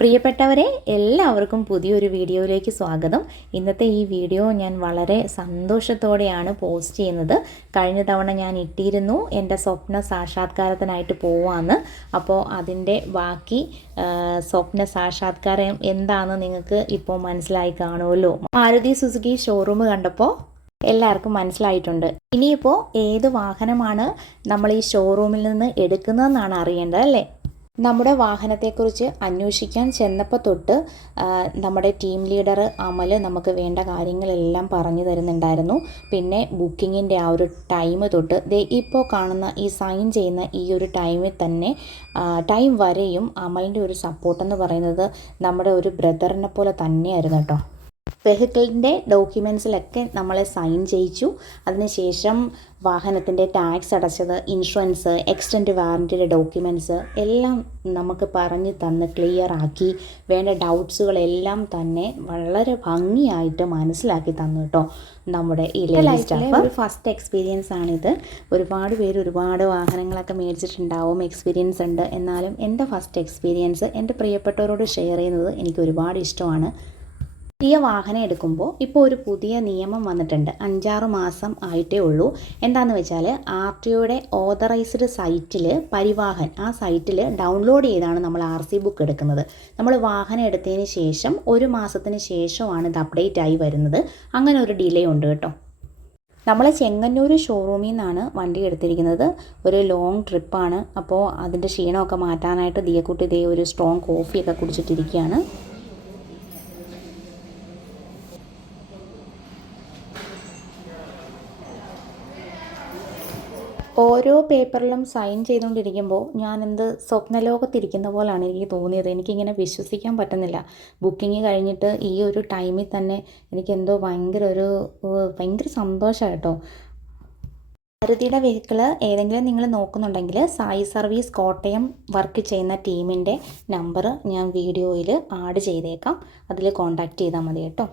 പ്രിയപ്പെട്ടവരെ, എല്ലാവർക്കും പുതിയൊരു വീഡിയോയിലേക്ക് സ്വാഗതം. ഇന്നത്തെ ഈ വീഡിയോ ഞാൻ വളരെ സന്തോഷത്തോടെയാണ് പോസ്റ്റ് ചെയ്യുന്നത്. കഴിഞ്ഞ തവണ ഞാൻ ഇട്ടിരുന്നു എൻ്റെ സ്വപ്ന സാക്ഷാത്കാരത്തിനായിട്ട് പോവാന്ന്. അപ്പോൾ അതിൻ്റെ ബാക്കി സ്വപ്ന സാക്ഷാത്കാരം എന്താണെന്ന് നിങ്ങൾക്ക് ഇപ്പോൾ മനസ്സിലായി കാണുമല്ലോ. മാരുതി സുസുക്കി ഷോറൂം കണ്ടപ്പോൾ എല്ലാവർക്കും മനസ്സിലായിട്ടുണ്ട്. ഇനിയിപ്പോൾ ഏത് വാഹനമാണ് നമ്മൾ ഈ ഷോറൂമിൽ നിന്ന് എടുക്കുന്നതെന്നാണ് അറിയേണ്ടത് അല്ലേ? നമ്മുടെ വാഹനത്തെക്കുറിച്ച് അന്വേഷിക്കാൻ ചെന്നപ്പോൾ തൊട്ട് നമ്മുടെ ടീം ലീഡർ അമൽ നമുക്ക് വേണ്ട കാര്യങ്ങളെല്ലാം പറഞ്ഞു തരുന്നുണ്ടായിരുന്നു. പിന്നെ ബുക്കിങ്ങിൻ്റെ ആ ഒരു ടൈം തൊട്ട് ഇപ്പോൾ കാണുന്ന ഈ സൈൻ ചെയ്യുന്ന ഈ ഒരു ടൈമിൽ തന്നെ ടൈം വരെയും അമലിൻ്റെ ഒരു സപ്പോർട്ടെന്ന് പറയുന്നത് നമ്മുടെ ഒരു ബ്രദറിനെ പോലെ തന്നെയായിരുന്നു കേട്ടോ. വെഹിക്കിളിൻ്റെ ഡോക്യുമെൻറ്റ്സിലൊക്കെ നമ്മളെ സൈൻ ചെയ്യിച്ചു. അതിനുശേഷം വാഹനത്തിൻ്റെ ടാക്സ് അടച്ചത്, ഇൻഷുറൻസ്, എക്സ്റ്റൻഡ് വാറൻറ്റിയുടെ ഡോക്യുമെൻറ്റ്സ് എല്ലാം നമുക്ക് പറഞ്ഞ് തന്ന് ക്ലിയർ ആക്കി. വേണ്ട ഡൗട്ട്സുകളെല്ലാം തന്നെ വളരെ ഭംഗിയായിട്ട് മനസ്സിലാക്കി തന്നു കേട്ടോ നമ്മുടെ ഈ ലൈഫിലെ ഒരു ഫസ്റ്റ് എക്സ്പീരിയൻസ് ആണിത്. ഒരുപാട് പേര് ഒരുപാട് വാഹനങ്ങളൊക്കെ മേടിച്ചിട്ടുണ്ടാവും, എക്സ്പീരിയൻസ് ഉണ്ട്. എന്നാലും എൻ്റെ ഫസ്റ്റ് എക്സ്പീരിയൻസ് എൻ്റെ പ്രിയപ്പെട്ടവരോട് ഷെയർ ചെയ്യുന്നത് എനിക്ക് ഒരുപാട് ഇഷ്ടമാണ്. പുതിയ വാഹനം എടുക്കുമ്പോൾ ഇപ്പോൾ ഒരു പുതിയ നിയമം വന്നിട്ടുണ്ട്. 5-6 മാസം ആയിട്ടേ ഉള്ളൂ. എന്താണെന്ന് വെച്ചാൽ RTOയുടെ ഓതറൈസ്ഡ് സൈറ്റിൽ പരിവാഹൻ ആ സൈറ്റിൽ ഡൗൺലോഡ് ചെയ്താണ് നമ്മൾ RC ബുക്ക് എടുക്കുന്നത്. നമ്മൾ വാഹനം എടുത്തതിന് ശേഷം 1 മാസത്തിന് ശേഷമാണ് ഇത് അപ്ഡേറ്റ് ആയി വരുന്നത്. അങ്ങനെ ഒരു ഡിലേ ഉണ്ട് കേട്ടോ. നമ്മൾ ചെങ്ങന്നൂർ ഷോറൂമിൽ നിന്നാണ് വണ്ടി എടുത്തിരിക്കുന്നത്. ഒരു ലോങ് ട്രിപ്പാണ്. അപ്പോൾ അതിൻ്റെ ക്ഷീണമൊക്കെ മാറ്റാനായിട്ട് ദിയക്കുട്ടി ഒരു സ്ട്രോങ് കോഫിയൊക്കെ കുടിച്ചിട്ടിരിക്കുകയാണ്. ഓരോ പേപ്പറിലും സൈൻ ചെയ്തുകൊണ്ടിരിക്കുമ്പോൾ ഞാനെന്ത് സ്വപ്നലോകത്തിരിക്കുന്ന പോലാണ് എനിക്ക് തോന്നിയത്. എനിക്കിങ്ങനെ വിശ്വസിക്കാൻ പറ്റുന്നില്ല. ബുക്കിംഗ് കഴിഞ്ഞിട്ട് ഈ ഒരു ടൈമിൽ തന്നെ എനിക്കെന്തോ ഭയങ്കര സന്തോഷമാണ് കേട്ടോ. മാരുതിയുടെ വെഹിക്കിള് ഏതെങ്കിലും നിങ്ങൾ നോക്കുന്നുണ്ടെങ്കിൽ സായി സർവീസ് കോട്ടയം വർക്ക് ചെയ്യുന്ന ടീമിൻ്റെ നമ്പർ ഞാൻ വീഡിയോയിൽ ആഡ് ചെയ്തേക്കാം. അതിൽ കോൺടാക്റ്റ് ചെയ്താൽ മതി കേട്ടോ.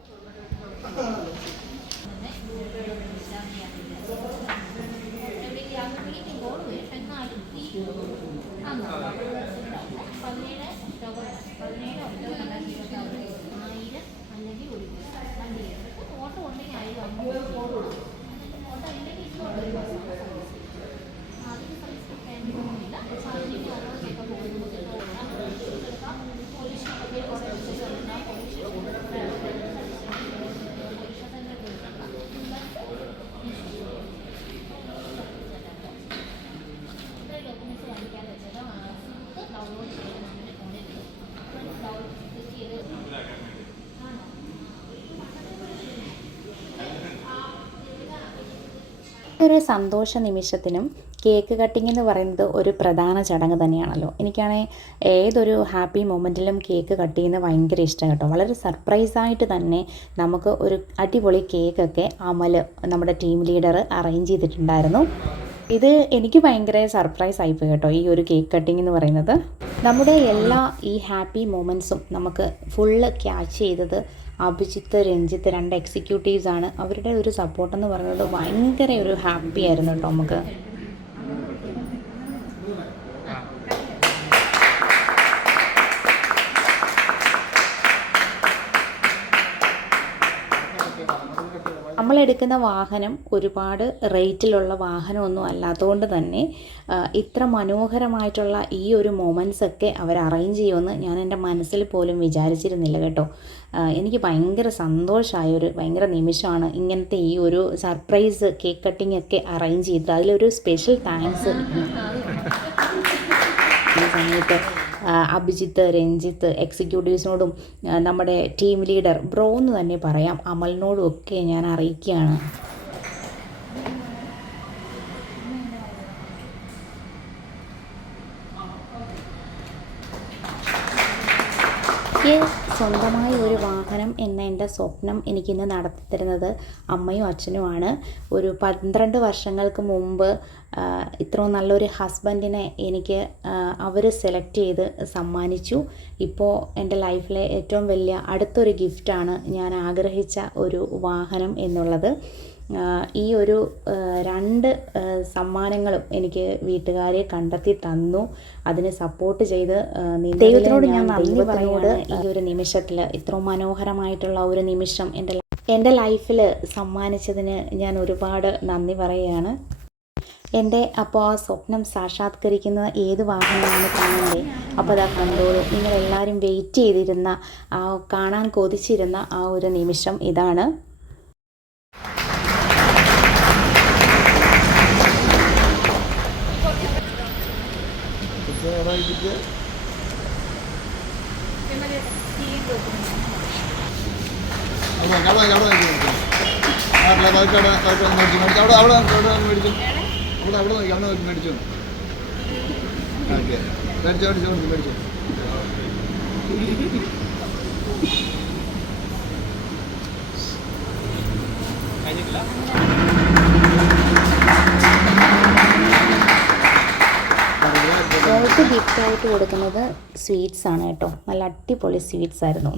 ഒരു സന്തോഷ നിമിഷത്തിനും കേക്ക് കട്ടിംഗ് എന്ന് പറയുന്നത് ഒരു പ്രധാന ചടങ്ങ് തന്നെയാണല്ലോ. എനിക്കാണെങ്കിൽ ഏതൊരു ഹാപ്പി മൊമെൻറ്റിലും കേക്ക് കട്ട് ചെയ്യുന്നത് ഭയങ്കര ഇഷ്ടം കേട്ടോ. വളരെ സർപ്രൈസായിട്ട് തന്നെ നമുക്ക് ഒരു അടിപൊളി കേക്കൊക്കെ അമൽ നമ്മുടെ ടീം ലീഡർ അറേഞ്ച് ചെയ്തിട്ടുണ്ടായിരുന്നു. ഇത് എനിക്ക് ഭയങ്കര സർപ്രൈസ് ആയിപ്പോയി കേട്ടോ ഈ ഒരു കേക്ക് കട്ടിംഗ് എന്ന് പറയുന്നത്. നമ്മുടെ എല്ലാ ഈ ഹാപ്പി മൊമെൻറ്റ്സും നമുക്ക് ഫുള്ള് ക്യാച്ച് ചെയ്തത് അഭിജിത്ത്, രഞ്ജിത്ത് 2 എക്സിക്യൂട്ടീവ്സ് ആണ്. അവരുടെ ഒരു സപ്പോർട്ടെന്ന് പറയുന്നത് ഭയങ്കര ഒരു ഹാപ്പി ആയിരുന്നു കേട്ടോ നമുക്ക്. നമ്മളെടുക്കുന്ന വാഹനം ഒരുപാട് റേറ്റിലുള്ള വാഹനമൊന്നും അല്ലാത്തതുകൊണ്ട് തന്നെ ഇത്ര മനോഹരമായിട്ടുള്ള ഈ ഒരു മൊമെൻറ്റ്സൊക്കെ അവർ അറേഞ്ച് ചെയ്യുമെന്ന് ഞാൻ എൻ്റെ മനസ്സിൽ പോലും വിചാരിച്ചിരുന്നില്ല കേട്ടോ. എനിക്ക് ഭയങ്കര സന്തോഷമായൊരു ഭയങ്കര നിമിഷമാണ് ഇങ്ങനത്തെ ഈ ഒരു സർപ്രൈസ് കേക്ക് കട്ടിംഗ് ഒക്കെ അറേഞ്ച് ചെയ്തത്. അതിലൊരു സ്പെഷ്യൽ താങ്ക്സ് ഈ സമയത്ത് അഭിജിത്ത്, രഞ്ജിത്ത് എക്സിക്യൂട്ടീവ്സിനോടും നമ്മുടെ ടീം ലീഡർ ബ്രോ എന്ന് തന്നെ പറയാം അമലിനോടും ഒക്കെ ഞാൻ അറിയിക്കുകയാണ്. ये സ്വന്തമായ ഒരു വാഹനം എന്ന എൻ്റെ സ്വപ്നം എനിക്കിന്ന് നടത്തിത്തരുന്നത് അമ്മയും അച്ഛനുമാണ്. ഒരു 12 വർഷങ്ങൾക്ക് മുമ്പ് ഇത്രയും നല്ലൊരു ഹസ്ബൻഡിനെ എനിക്ക് അവർ സെലക്ട് ചെയ്ത് സമ്മാനിച്ചു. ഇപ്പോൾ എൻ്റെ ലൈഫിലെ ഏറ്റവും വലിയ അടുത്തൊരു ഗിഫ്റ്റാണ് ഞാൻ ആഗ്രഹിച്ച ഒരു വാഹനം എന്നുള്ളത്. ഈ ഒരു 2 സമ്മാനങ്ങളും എനിക്ക് വീട്ടുകാരെ കണ്ടെത്തി തന്നു. അതിന് സപ്പോർട്ട് ചെയ്ത് ദൈവത്തിനോട് ഞാൻ നന്ദി പറയുന്നത് ഈ ഒരു നിമിഷത്തിൽ ഇത്രയും മനോഹരമായിട്ടുള്ള ഒരു നിമിഷം എൻ്റെ ലൈഫിൽ സമ്മാനിച്ചതിന് ഞാൻ ഒരുപാട് നന്ദി പറയുകയാണ്. അപ്പോൾ ആ സ്വപ്നം സാക്ഷാത്കരിക്കുന്ന ഏത് വാഹനമാണ് കാണണ്ടേ? അപ്പോൾ അതാ കണ്ടോളൂ. നിങ്ങളെല്ലാവരും വെയിറ്റ് ചെയ്തിരുന്ന കാണാൻ കൊതിച്ചിരുന്ന ആ ഒരു നിമിഷം ഇതാണ്. മോൾക്ക് ഗിഫ്റ്റായിട്ട് കൊടുക്കുന്നത് സ്വീറ്റ്സ് ആണ് കേട്ടോ. നല്ല അടിപൊളി സ്വീറ്റ്സ് ആയിരുന്നു.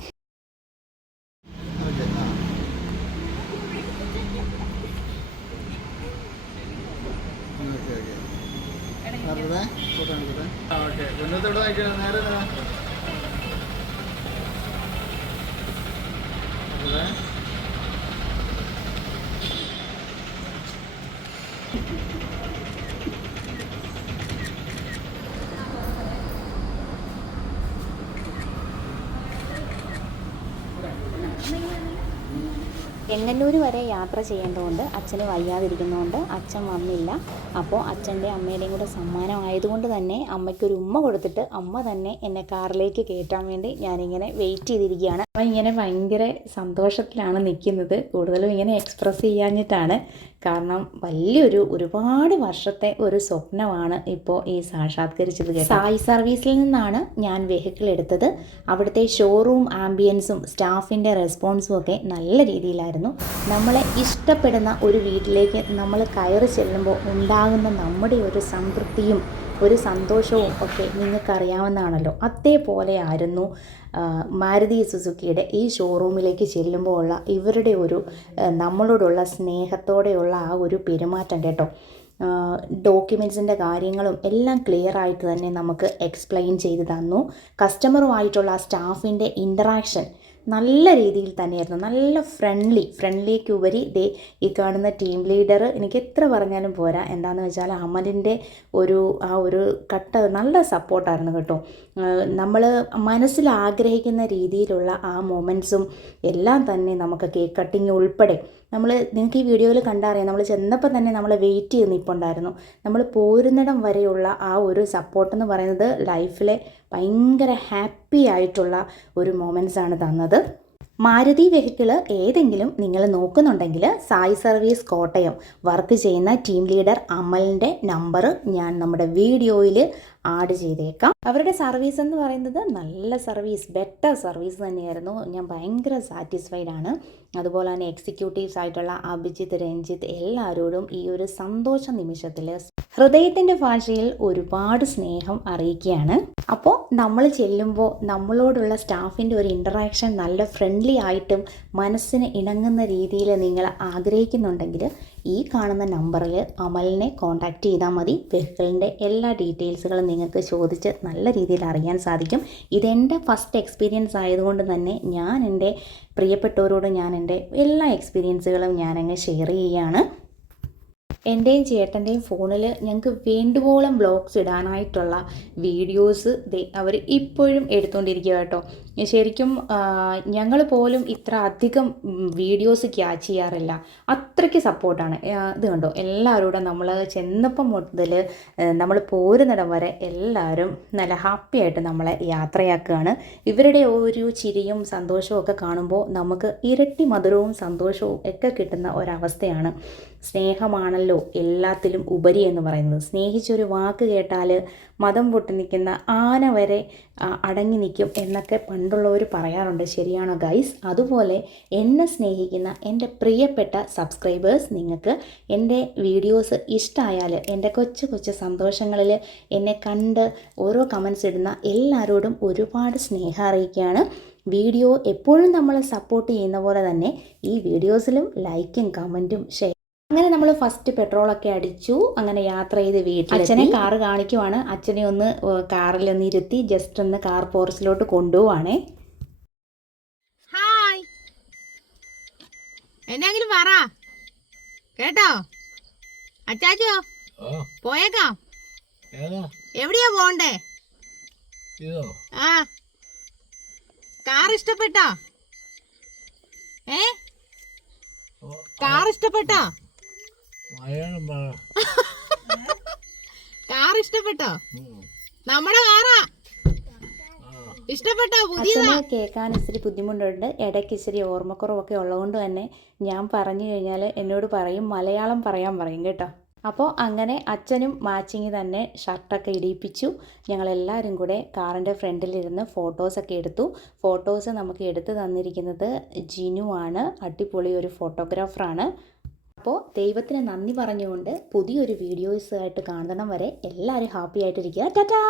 എങ്ങന്നൂർ വരെ യാത്ര ചെയ്യേണ്ടതുകൊണ്ട് അച്ഛന് വയ്യാതിരിക്കുന്നതുകൊണ്ട് അച്ഛൻ വന്നില്ല. അപ്പോൾ അച്ഛൻ്റെ അമ്മയുടെയും കൂടെ സമ്മാനമായതുകൊണ്ട് തന്നെ അമ്മയ്ക്കൊരു ഉമ്മ കൊടുത്തിട്ട് അമ്മ തന്നെ എന്നെ കാറിലേക്ക് കയറ്റാൻ വേണ്ടി ഞാനിങ്ങനെ വെയിറ്റ് ചെയ്തിരിക്കുകയാണ്. അപ്പോൾ ഇങ്ങനെ ഭയങ്കര സന്തോഷത്തിലാണ് നിൽക്കുന്നത്. കൂടുതലും ഇങ്ങനെ എക്സ്പ്രസ് ചെയ്യാഞ്ഞിട്ടാണ്. കാരണം ഒരുപാട് വർഷത്തെ ഒരു സ്വപ്നമാണ് ഇപ്പോൾ ഈ സാക്ഷാത്കരിച്ചത്. സായി സർവീസിൽ നിന്നാണ് ഞാൻ വെഹിക്കിൾ എടുത്തത്. അവിടുത്തെ ഷോറൂം ആംബിയൻസും സ്റ്റാഫിൻ്റെ റെസ്പോൺസും ഒക്കെ നല്ല രീതിയിലായിരുന്നു. നമ്മളെ ഇഷ്ടപ്പെടുന്ന ഒരു വീട്ടിലേക്ക് നമ്മൾ കയറി ചെല്ലുമ്പോൾ ഉണ്ടാകുന്ന നമ്മുടെ ഒരു സംതൃപ്തിയും ഒരു സന്തോഷവും ഒക്കെ നിങ്ങൾക്കറിയാവുന്നതാണല്ലോ. അതേപോലെയായിരുന്നു മാരുതി സുസുക്കിയുടെ ഈ ഷോറൂമിലേക്ക് ചെല്ലുമ്പോൾ ഉള്ള ഇവരുടെ നമ്മളോടുള്ള സ്നേഹത്തോടെയുള്ള ആ ഒരു പെരുമാറ്റം കേട്ടോ. ഡോക്യുമെൻറ്റ്സിൻ്റെ കാര്യങ്ങളും എല്ലാം ക്ലിയർ ആയിട്ട് തന്നെ നമുക്ക് എക്സ്പ്ലെയിൻ ചെയ്ത് തന്നു. കസ്റ്റമറുമായിട്ടുള്ള സ്റ്റാഫിൻ്റെ ഇൻറ്ററാക്ഷൻ നല്ല രീതിയിൽ തന്നെയായിരുന്നു. നല്ല ഫ്രണ്ട്ലിക്കുപരി ഈ കാണുന്ന ടീം ലീഡർ എനിക്ക് എത്ര പറഞ്ഞാലും പോരാ. എന്താണെന്ന് വെച്ചാൽ അമലിൻ്റെ നല്ല സപ്പോർട്ടായിരുന്നു കേട്ടോ. നമ്മൾ മനസ്സിൽ ആഗ്രഹിക്കുന്ന രീതിയിലുള്ള ആ മൊമെൻറ്റ്സും എല്ലാം തന്നെ നമുക്ക് കേക്ക് കട്ടിങ് ഉൾപ്പെടെ നിങ്ങൾക്ക് ഈ വീഡിയോയിൽ കണ്ടറിയാം. നമ്മൾ ചെന്നപ്പോൾ തന്നെ നമ്മൾ വെയിറ്റ് ചെയ്ത് നിൽപ്പുണ്ടായിരുന്നു. നമ്മൾ പോരുന്നിടം വരെയുള്ള ആ ഒരു സപ്പോർട്ടെന്ന് പറയുന്നത് ലൈഫിലെ ഭയങ്കര ഹാപ്പി ആയിട്ടുള്ള ഒരു മൊമെൻറ്റ്സാണ് തന്നത്. മാരുതി വെഹിക്കിൾ ഏതെങ്കിലും നിങ്ങൾ നോക്കുന്നുണ്ടെങ്കിൽ സായി സർവീസ് കോട്ടയം വർക്ക് ചെയ്യുന്ന ടീം ലീഡർ അമലിൻ്റെ നമ്പർ ഞാൻ നമ്മുടെ വീഡിയോയിൽ ആഡ് ചെയ്തേക്കാം. അവരുടെ സർവീസ് എന്ന് പറയുന്നത് നല്ല സർവീസ്, ബെറ്റർ സർവീസ് തന്നെയായിരുന്നു. ഞാൻ ഭയങ്കര സാറ്റിസ്ഫൈഡ് ആണ്. അതുപോലെ തന്നെ എക്സിക്യൂട്ടീവ്സ് ആയിട്ടുള്ള അഭിജിത്ത്, രഞ്ജിത്ത് എല്ലാവരോടും ഈ ഒരു സന്തോഷ നിമിഷത്തിൽ ഹൃദയത്തിൻ്റെ ഭാഷയിൽ ഒരുപാട് സ്നേഹം അറിയിക്കുകയാണ്. അപ്പോൾ നമ്മൾ ചെല്ലുമ്പോൾ നമ്മളോടുള്ള സ്റ്റാഫിൻ്റെ ഒരു ഇൻറ്ററാക്ഷൻ നല്ല ഫ്രണ്ട്ലി ആയിട്ടും മനസ്സിന് ഇണങ്ങുന്ന രീതിയിൽ നിങ്ങൾ ആഗ്രഹിക്കുന്നുണ്ടെങ്കിൽ ഈ കാണുന്ന നമ്പറിൽ അമലിനെ കോൺടാക്റ്റ് ചെയ്താൽ മതി. വെഹിക്കിളിൻ്റെ എല്ലാ ഡീറ്റെയിൽസുകളും നിങ്ങൾക്ക് ചോദിച്ച് നല്ല രീതിയിൽ അറിയാൻ സാധിക്കും. ഇതെൻ്റെ ഫസ്റ്റ് എക്സ്പീരിയൻസ് ആയതുകൊണ്ട് തന്നെ ഞാൻ എൻ്റെ പ്രിയപ്പെട്ടവരോട് ഞാൻ എൻ്റെ എല്ലാ എക്സ്പീരിയൻസുകളും ഞാനങ്ങ് ഷെയർ ചെയ്യുകയാണ്. എൻ്റെയും ചേട്ടൻ്റെയും ഫോണിൽ ഞങ്ങൾക്ക് വേണ്ടുവോളം ബ്ലോഗ്സ് ഇടാനായിട്ടുള്ള വീഡിയോസ് അവർ ഇപ്പോഴും എടുത്തുകൊണ്ടിരിക്കുക കേട്ടോ. ശരിക്കും ഞങ്ങൾ പോലും ഇത്ര അധികം വീഡിയോസ് ക്യാച്ച് ചെയ്യാറില്ല. അത്രയ്ക്ക് സപ്പോർട്ടാണ്. ഇത് കണ്ടോ, എല്ലാവരോടും നമ്മൾ ചെന്നപ്പം മുതൽ നമ്മൾ പോരുന്നിടം വരെ എല്ലാവരും നല്ല ഹാപ്പി ആയിട്ട് നമ്മളെ യാത്രയാക്കുകയാണ്. ഇവരുടെ ഒരു ചിരിയും സന്തോഷവും ഒക്കെ കാണുമ്പോൾ നമുക്ക് ഇരട്ടി മധുരവും സന്തോഷവും ഒക്കെ കിട്ടുന്ന ഒരവസ്ഥയാണ്. സ്നേഹമാണല്ലോ എല്ലാത്തിലും ഉപരി എന്ന് പറയുന്നത്. സ്നേഹിച്ചൊരു വാക്ക് കേട്ടാൽ മതം പൊട്ടി നിൽക്കുന്ന ആന വരെ അടങ്ങി നിൽക്കും എന്നൊക്കെ പണ്ടുള്ളവർ പറയാറുണ്ട്. ശരിയാണോ ഗൈസ്? അതുപോലെ എന്നെ സ്നേഹിക്കുന്ന എൻ്റെ പ്രിയപ്പെട്ട സബ്സ്ക്രൈബേഴ്സ്, നിങ്ങൾക്ക് എൻ്റെ വീഡിയോസ് ഇഷ്ടമായാൽ എൻ്റെ കൊച്ചു കൊച്ചു സന്തോഷങ്ങളിൽ എന്നെ കണ്ട് ഓരോ കമൻസ് ഇടുന്ന എല്ലാവരോടും ഒരുപാട് സ്നേഹം അറിയിക്കുകയാണ്. വീഡിയോ എപ്പോഴും നമ്മൾ സപ്പോർട്ട് ചെയ്യുന്ന പോലെ തന്നെ ഈ വീഡിയോസിലും ലൈക്കും കമൻറ്റും ഷെയർ. അങ്ങനെ നമ്മൾ ഫസ്റ്റ് പെട്രോളൊക്കെ അടിച്ചു. അങ്ങനെ യാത്ര ചെയ്ത് വീട്ടിൽ അച്ഛനെ കാറ് കാണിക്കുവാണ്. അച്ഛനെ ഒന്ന് കാറിലൊന്ന് ഇരുത്തി ജസ്റ്റ് ഒന്ന് കാർ പോർച്ചിലോട്ട് കൊണ്ടുപോവാണേ. ഹായ്, എന്നെങ്കിലും പറ കേട്ടോ. അച്ചാച്ചോ പോയേക്കാം. എവിടെയാ പോണ്ടേ? ആ, കാർ ഇഷ്ടപ്പെട്ടോ? കാർ ഇഷ്ടപ്പെട്ടോ? കാർ ഇഷ്ടപ്പെട്ടോ? നമ്മുടെ കാറാ ഇഷ്ടപ്പെട്ടോ? അച്ഛനെ കേൾക്കാൻ ഇച്ചിരി ബുദ്ധിമുട്ടുണ്ട്. ഇടയ്ക്ക് ഇച്ചിരി ഓർമ്മക്കുറവൊക്കെ ഉള്ളതുകൊണ്ട് തന്നെ ഞാൻ പറഞ്ഞു കഴിഞ്ഞാൽ എന്നോട് പറയും, മലയാളം പറയാൻ പറയും കേട്ടോ. അപ്പോൾ അങ്ങനെ അച്ഛനും മാച്ചിങ് തന്നെ ഷർട്ടൊക്കെ ഇടിയിപ്പിച്ചു. ഞങ്ങളെല്ലാവരും കൂടെ കാറിൻ്റെ ഫ്രണ്ടിലിരുന്ന് ഫോട്ടോസൊക്കെ എടുത്തു. ഫോട്ടോസ് നമുക്ക് എടുത്തു തന്നിരിക്കുന്നത് ജിനു ആണ്. അടിപൊളി ഒരു ഫോട്ടോഗ്രാഫറാണ്. അപ്പോൾ ദൈവത്തിന് നന്ദി പറഞ്ഞുകൊണ്ട് പുതിയൊരു വീഡിയോസായിട്ട് കാണണം വരെ എല്ലാവരും ഹാപ്പി ആയിട്ടിരിക്കുക. ടാറ്റാ.